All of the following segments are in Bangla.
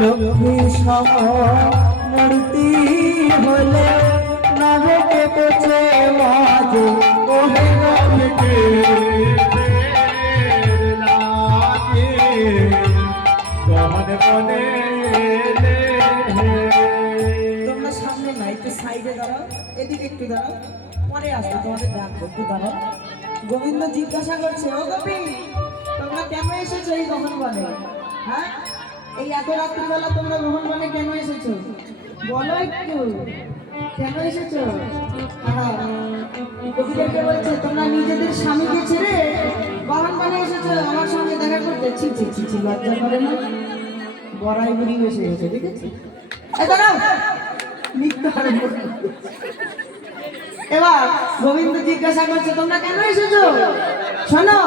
লক্ষ্মী সম মূর্তি হলে নরকে কোচে মাঝে ওহে রবিকে লাগে মনে মনে। তোমরা সামনে না, একটু সাইডে দাঁড়াও, এদিকে একটু দাঁড়াও, পরে আসবে তোমাদের ডাকবো, একটু দাঁড়াও। গোবিন্দ জিজ্ঞাসা করছে, ও গোপী তোমরা কেন এসেছো এই গহন বনে? হ্যাঁ, এই এত রাত্রিবেলা তোমরা গহন বনে কেন এসেছো? বলো একটু, কেন এসেছো? গোপীদেরকে বলছে, তোমরা নিজেদের স্বামীকে ছেড়ে গহন বনে এসেছো আমার সঙ্গে দেখা করতে? ছি ছি ছি ছি, লজ্জা করে না? বড়াই বুড়ি বসে গেছে, ঠিক আছে? এবার গোবিন্দ জিজ্ঞাসা করছে, তোমরা কেন এসেছো? শোনো,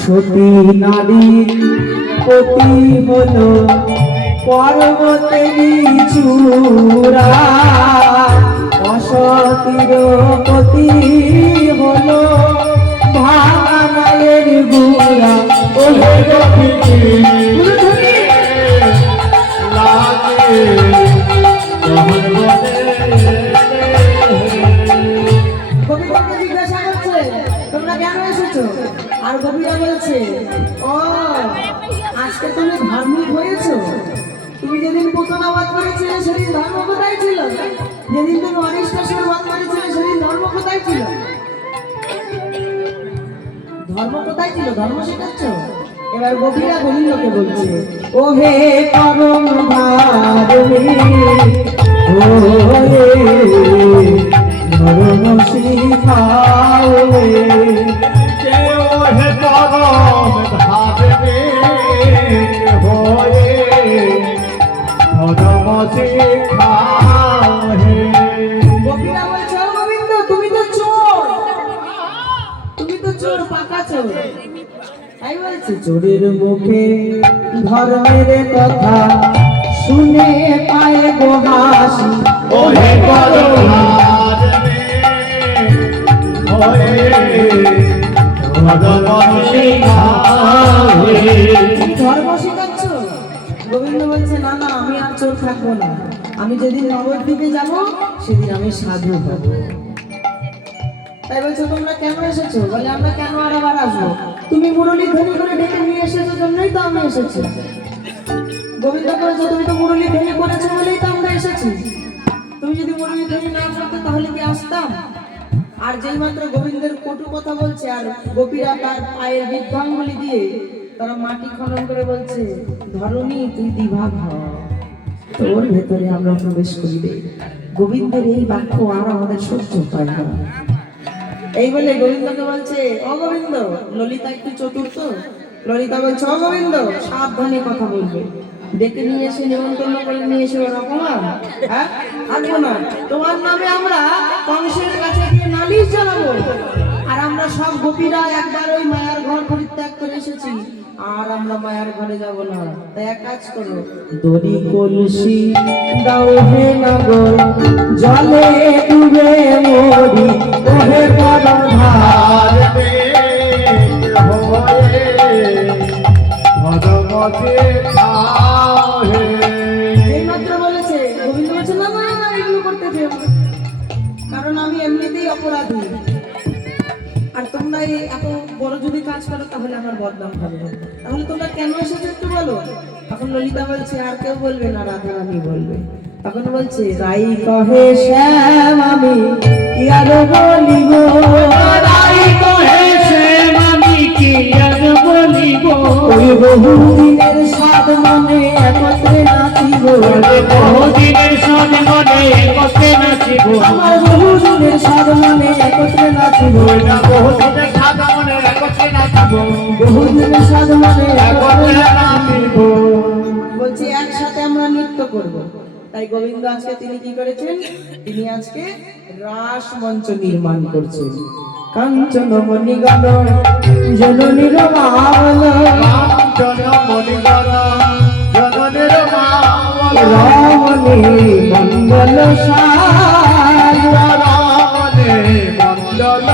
সতী নারী পতি হলো পর্বতেরই চূড়া, অসতীর পতি হলো ভাঙানের গুড়া। ওহে গোপীকে লাগে গহন বনে। গোপীদেরকে জিজ্ঞাসা করছে, তোমরা কেন এসেছো? আর গোপীরা বলছে, ও আজকে তুমি ধার্মিক হয়েছো। তুমি যেদিন পুতনা বধ করেছিলে সেদিন ধর্ম কোথায় ছিল? যেদিন তুমি অরিষ্টাসুর বধ করেছিলে সেদিন ধর্ম কোথায় ছিল? ধর্ম কোথায় ছিল? ধর্ম শেখাচ্ছ? এবার গোপীরা গোবিন্দকে বলছে, ও হে পরম ধার্মিক, ও হে ধর্ম শিখাও হে, ও হে পরম ধার্মিক হয়ে ধর্ম শিখাও হে। গোপীরা বলছে, ও গোবিন্দ তুমি তো চোর, তুমি তো চোর, পাকা চোর। তাই বলছে, চোরের মুখে ধর্মের কথা শুনে পায় গো হাসি। ওহে পরম ধার্মিক হয়ে ধর্ম শিখাও হে। ধর্ম শিখাচ্ছ? গোবিন্দ বলছে, না না, আমি আর চোর থাকবো না। আমি যেদিন নবদ্বীপে যাবো সেদিন আমি সাধু হব। তাই বলছো, তোমরা কেন এসেছো? বলে, আমরা কেন আর আবার আসবো? তুমি মুরলী ধ্বনি করে ডেকে নিয়ে এসেছো, জন্যই তো আমি এসেছি। গোবিন্দ বলছে, তুমি তো মুরলী ধ্বনি করেছো বলেই তো আমরা এসেছি। তুমি যদি মুরলী ধ্বনি না করতে তাহলে কি আসতাম? আর যেই মাত্র গোবিন্দের কটু কথা বলছে আর গোপীরা তার পায়ের বিদ্যাঙ্গুলি দিয়ে তারা মাটি খনন করে বলছে, ধরণী তুই দিভাগ হ, তোর ভেতরে আমরা প্রবেশ করিবে। গোবিন্দের এই বাক্য আর আমাদের সহ্য হয় না। এই বলে গোবিন্দকে বলছে, ও গোবিন্দ, ললিতা একটু চতুর্থ। ললিতা বলছে, ও গোবিন্দ সাবধানে কথা বলবে, ডেকে নিয়ে এসে নিমন্ত্রণ করে নিয়ে এসে ওর অপমান, হ্যাঁ থাকবো না। তোমার নামে আমরা কংসের কাছে গিয়ে নালিশ জানাবো। আর আমরা সব গোপীরা একবার ওই মায়ার ঘর পরিত্যাগ করে এসেছি, আর আমরা মায়ার ঘরে যাব না। তাই এক কাজ করো, দড়ি কলসি দাও হে নগর, জলে ডুবে মরি। ওহে পরম ধার্মিক হয়ে ধর্ম শিখাও হে। এই মাত্র বলেছে, গোবিন্দ বলছে, না না না, এগুলো করতে যেও, কারণ আমি এমনিতেই অপরাধী। আর তোমরা এই এত বড় যদি কাজ করো তাহলে আমার বদনাম হবে। তাহলে তোমরা কেন এসেছো একটু বলো। তখন ললিতা বলছে, আর কেউ বলবে না, রাধারানী বলবে। তখন বলছে, রাই কহে শ্যাম আমি কি আর বলিব, রাই কহে শ্যাম আমি কি আর বলিব। ওই বহুদিনের সাধ মনে একত্রে নাচিব, বহুদিনের সাধ মনে একত্রে নাচিব, আমার বহুদিনের সাধ মনে একত্রে নাচিব, বহুদিনের সাধ মনে একত্রে নাচিব, বহুদিনের সাধ মনে একত্রে নাচিব। বলছি একসাথে আমরা নৃত্য করব। তাই গোবিন্দ আজকে তিনি কি করেছেন? তিনি আজকে রাস মঞ্চ নির্মাণ করছেন। কাঞ্চন মণিগণ জননীর মাল কাঞ্চন মণিগণ জননীর মাল রমণী মঙ্গল সার রমণী মণ্ডল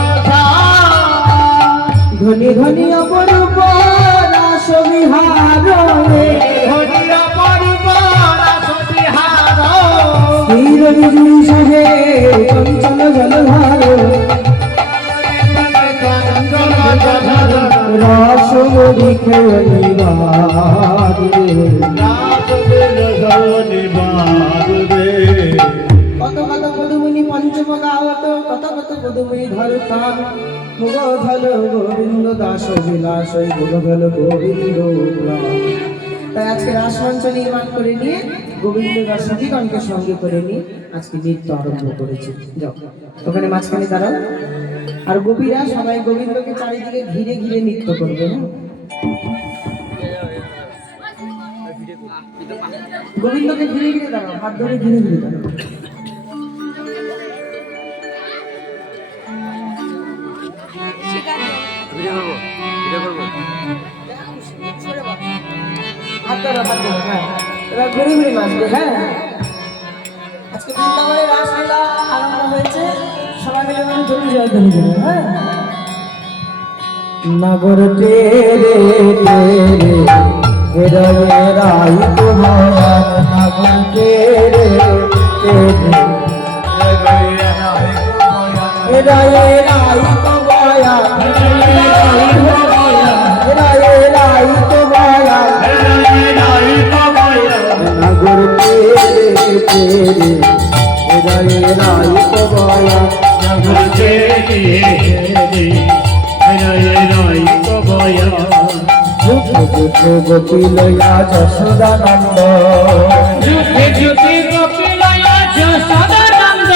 ধনী ধনী অপরূপ রাসবিহার ধনিয়া পরিবার সবিহার স্থির বিজুলি সহে চঞ্চল জলধার রসমণি খেলিবার কত কত পদুমণি পঞ্চমগাহত কত কত পদুমণি ধরতাম মুগধল গোবিন্দ দাস বিলাস মুগধল গোবিন্দ তাই আজকে রাসমঞ্চ নির্মাণ করে নিয়ে গোবিন্দ দাস সতীগণকে সঙ্গে করে নিয়ে আজকে নৃত্য আরম্ভ করেছে যাও ওখানে মাঝখানে দাঁড়াও আর গোপীরা সবাই গোবিন্দকে চারিদিকে ঘিরে ঘিরে নৃত্য করবে না গোবিন্দকে ঘিরে ঘিরে দাঁড়াও হাত ধরে ঘিরে ঘিরে দাঁড়াও হাত ধরো হ্যাঁ এবার ঘুরে ঘুরে নাচবে হ্যাঁ আজকে বৃন্দাবনের রাসলীলা আরম্ভ হয়েছে সবাই মিলে মানে জমি জয় ধরে দেবে হ্যাঁ নগর তেরে তেরে হেরায়ে রাই তোমারা নগর তেরে তেরে হেরায়ে রাই তোমারা হেরায়ে রাই তোমারা নগর তেরে তেরে হেরায়ে রাই তোমারা গোপী লয়া যশোদানন্দ যুগে যুগে গোপী লয়া যশোদানন্দ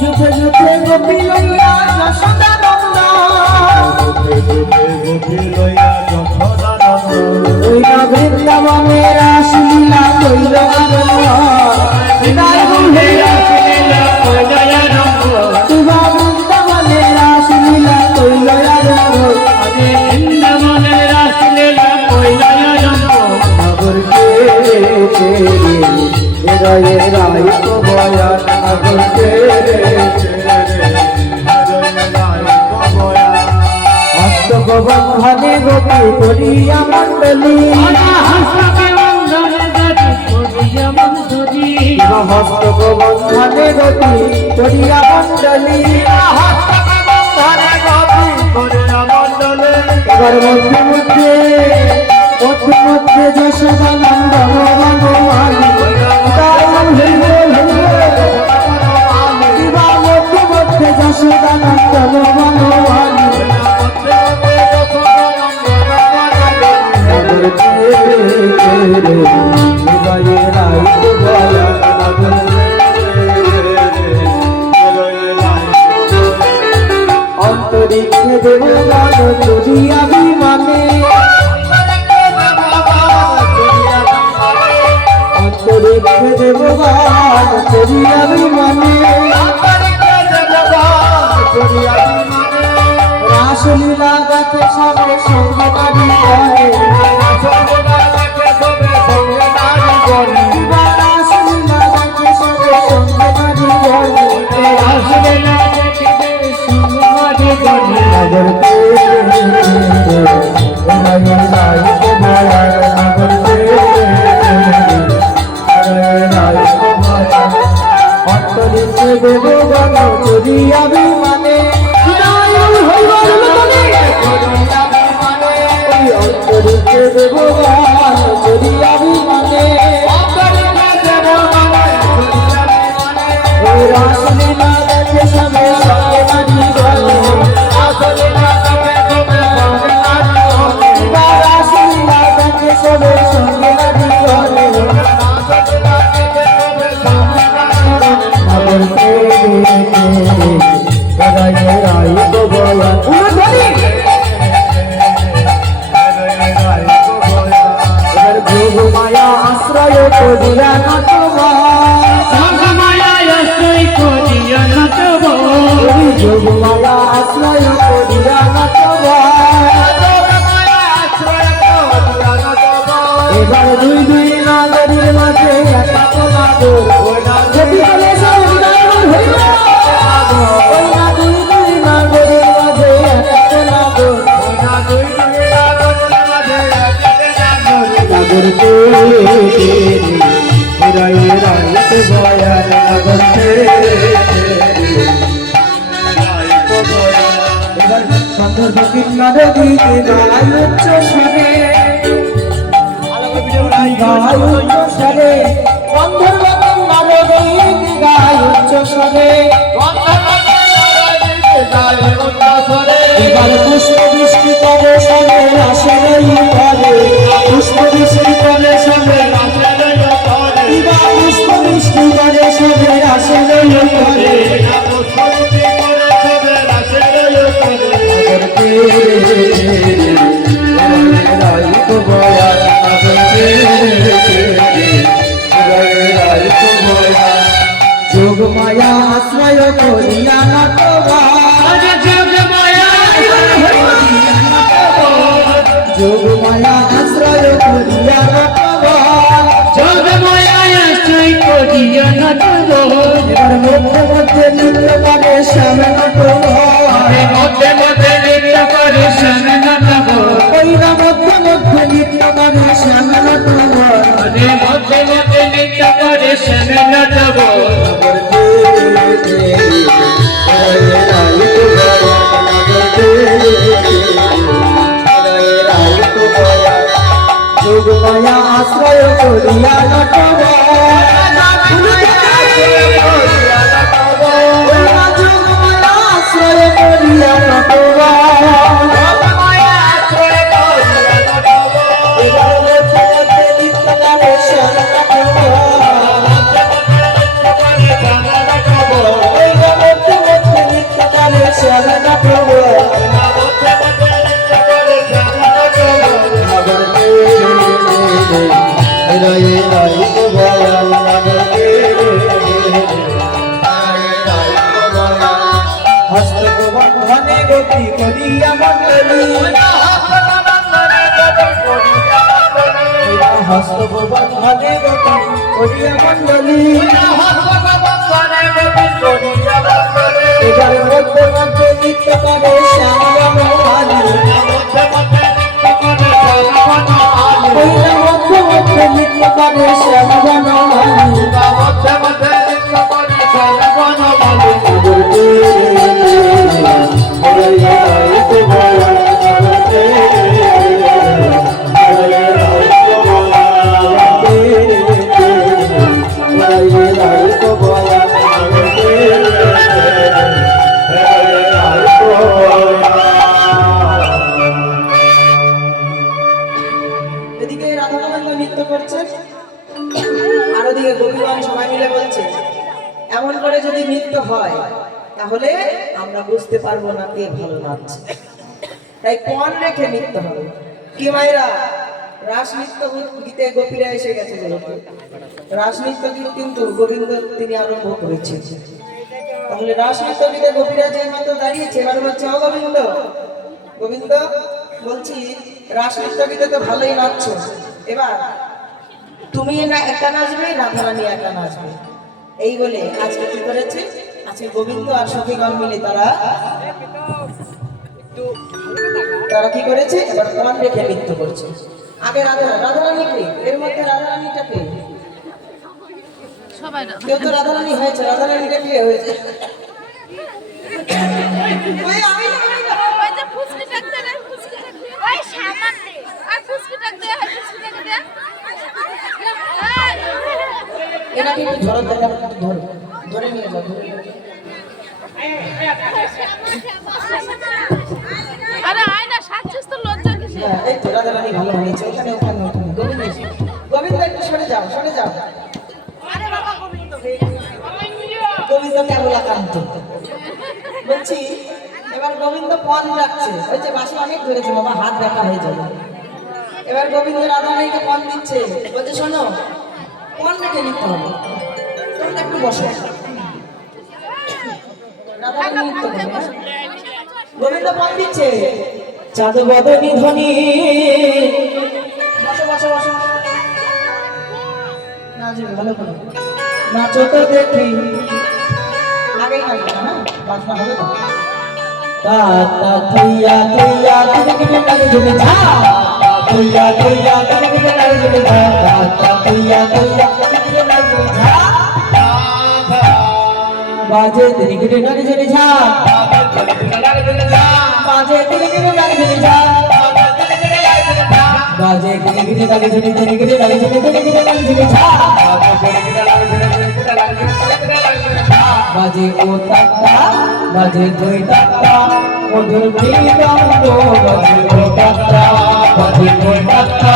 যুগে যুগে গোপী লয়া যশোদানন্দ ওই না বৃন্দাবনে রাসলীলা কইল রায় তো বয়া নগর তেরে হস্তক বন্ধনে গোপী করিয়া মণ্ডলী হস্তক বন্ধনে গোপী করিয়া মণ্ডলী এবার মধ্যে মধ্যে যশোদানন্দ ভগবান যশোদানন্দ ভগবান অন্তরিক্ষে দেবগণ যদি অভিমানে অন্তরিক্ষে দেবগণ যদি অভিমানে রাসলীলা গাতে সবে সঙ্গে নারী করে রাসলীলা গাতে সবে সঙ্গে নারী করে অন্তরিক্ষে দেবগণ যদি অভিমানে অন্তরিক্ষে দেবগণ যদি অভিমানে রাসলীলা দেখে সবে সঙ্গে নারী বলে রাসলীলা দেখে সবে সঙ্গে নারী বলে নগর তেরে তেরে রাই রাইত বয়ান নগরে এবার বন্ধুর বকির নদীতে গায় উচ্চ স্বরে গায় উচ্চ স্বরে বন্ধুর বকির নদীতে গায় উচ্চ স্বরে এবার পুষ্প বৃষ্টি করে সবে আসেই করে পুষ্প বৃষ্টি করে সবে এবার পুষ্প বৃষ্টি করে সবে আসেই করে যোগ মায়া আশ্রয় করিয়া নটবা যোগ মায়া আশ্রয় করিয়া নটবা এবার মধ্যে মধ্যে নৃত্য করে শ্যাম নটবা ওইরা মধ্যে মধ্যে নৃত্য করে শ্যাম নটবা যোগ মায়া আশ্রয় করিয়া নটবা যোগ মায়া আশ্রয় করিয়া নটবা এবার মধ্যে মধ্যে নৃত্য করে শ্যাম নটবা ওইরা মধ্যে মধ্যে নৃত্য করে শ্যাম নটবা হস্তবন্ধনে গতি করিয়া মণ্ডলী হস্তবন্ধনে গতি করিয়া মণ্ডলী এবার মধ্যে মধ্যে নৃত্য করে শ্যাম বনমালী ওইরা মধ্যে মধ্যে নৃত্য করে শ্যাম বনমালী এদিকে রাধা গোবিন্দ নৃত্য করছে আর ওদিকে গোপীগণ সবাই মিলে বলছে এমন করে যদি নৃত্য হয় তাহলে আমরা বুঝতে পারবো না কে ভালো নাচছে তাই পণ রেখে নৃত্য হবে কি মায়েরা রাস নৃত্য গীতে গোপীরা এসে গেছে যেহেতু রাস নৃত্য গীত কিন্তু গোবিন্দ তিনি আরম্ভ করেছেন তাহলে রাস নৃত্য গীতে গোপীরা যে মাত্র দাঁড়িয়েছে এবার বলছে ও গোবিন্দ গোবিন্দ বলছি রাস নৃত্য গীতে তো ভালোই নাচছো এবার তুমি না একা নাচবে রাধারানী একা নাচবে এই বলে আজকে কি করেছে আজকে গোবিন্দ আর সখীগণ মিলে তারা কি করেছে এবার পণ রেখে নৃত্য করছে আগে রাধারানী কে এর মধ্যে রাধারানীটা কে সবাই না কেউ তো রাধারানী হয়েছে রাধারানীটা কে হয়েছে ওই আমি না ওই যে ফুসকি ডাকতে রে ফুসকি ডাকতে ওই সামনে আর ফুসকি ডাকতে হয় ফুসকি ডাকতে এটা কি ধরো ধরে নিয়ে যাও আরে আয় না সাচ্ছিস তো লজ্জা কিসে এই তো রাধারানী ভালো হয়েছে ওখানে গোবিন্দ একটু সরে যাও আরে বাবা গোবিন্দ গোবিন্দ কেবল একান্ত বলছি এবার গোবিন্দ পণ রাখছে ওই যে বাসে অনেক ধরেছে বাবা হাত ব্যথা হয়ে যাবে এবার গোবিন্দ রাধারানীকে পণ দিচ্ছে বলছে শোনো পণ রেখে নিতে হবে তোমরা একটু বসো রাধারানী নৃত্য করবে গোবিন্দ পণ দিচ্ছে চাঁদ বদনী ধ্বনি বসো বসো বসো নাচবে ভালো করে নাচো তো দেখি আগেই নাচবে না বাজনা হবে তো তা তা থইয়া থইয়া তুমি কি নাচে ঝুমে যা তুইয়া তুইয়া গিরে নাচে ঝা তুইয়া তুইয়া গিরে নাচে ঝা বাজে গিরে নাচে ঝা বাজে গিরে নাচে ঝা বাজে গিরে নাচে ঝা বাজে ও তাত্তা বাজে দুই তাত্তা মধুর মৃদঙ্গ বাজে ও তাত্তা বাজে দুই তাত্তা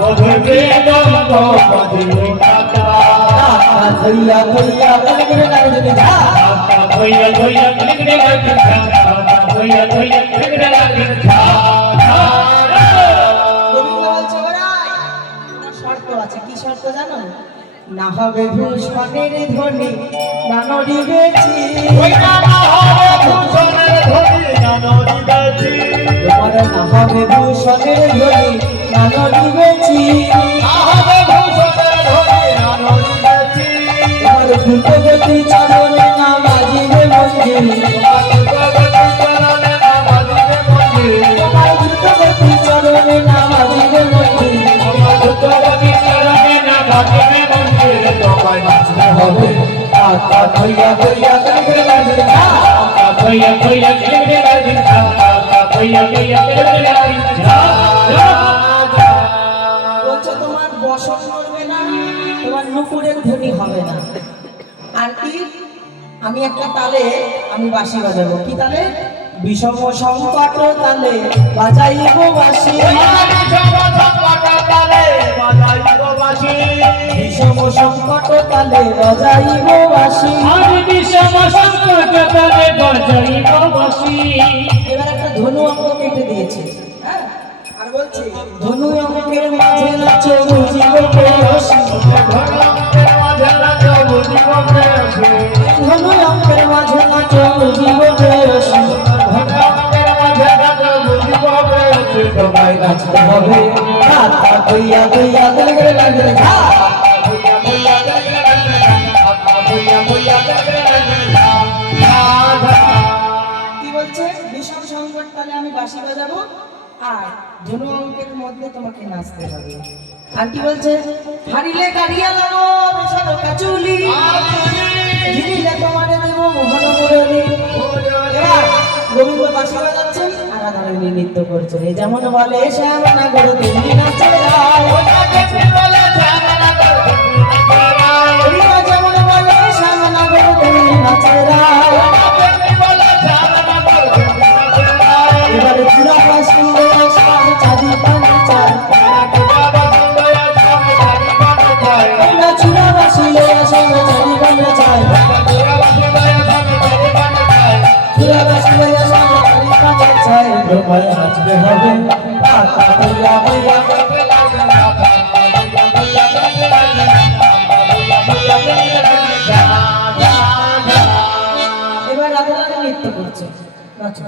মধুর মৃদঙ্গ বাজে ও তাত্তা ধইয়া ধইয়া গিরে নাচে ঝা ধইয়া ধইয়া গিরে নাচে ঝা ধইয়া ধইয়া গিরে নাচে ঝা গোবিন্দ বলছে ওরাই তোমার শর্ত আছে, কি শর্ত জানো? না হবে ভূষণের ধ্বনি না নড়িবেছি, তোমার না হবে ভূষণের ধ্বনি না নড়িবেছি তোমার দ্রুত গতি চরণে না বাজিবে মঞ্জিল, তোমার দ্রুত গতি চরণে না বাজিবে মঞ্জিল, হবে আকা ধইয়া ধইয়া গিরে নাচে ঝা বলছে তোমার বসন করবে না, তোমার নুপুরের ধ্বনি হবে না। আর কি আমি একটা তালে আমি বাঁশি বাজাবো, কি তালে? বিষম সংকট তালে বাজাইব বাঁশি, বিষম সংকট তালে বাজাইব বাঁশি। এবার একটা ধনু অঙ্ক কেটে দিয়েছে, হ্যাঁ? আর বলছে ধনু অঙ্কের মাঝে নাচো বুঝিব প্রেয়সী, ধনু অঙ্কের মাঝে নাচো বুঝিব প্রেয়সী, তোমায় নাচতে হবে হাতা ধইয়া ধইয়া গিরে নাচে ঝা কি বলছে? বিষম সংকট তালে আমি বাঁশি বাজাবো আর ধনু অঙ্কের মধ্যে তোমাকে নাচতে হবে। আর কি বলছে? হারিলে কারিয়া লাগো বিষণ কাচুলি, ঝিরিলে তোমারে দেব মোহন মুরলি। এবার গোবিন্দ বাঁশি বাজাচ্ছেন আর রাধারানী নৃত্য করছেন। এই যেমন বলে শ্যামনগর তেমনি নাচে রায়, ওইরা যেমন বলে শ্যামনগর তেমনি নাচে রায়। এবারে চূড়া বাসি চাঁদি পানি চায়, ওইরা চূড়া বাসি চাঁদি পানি চায়, চূড়া বাসি চাঁদি পানি চায়। তোমায় নাচতে হবে আকা ধইয়া ধইয়া এবার রাধারানী নৃত্য করছে, নাচো।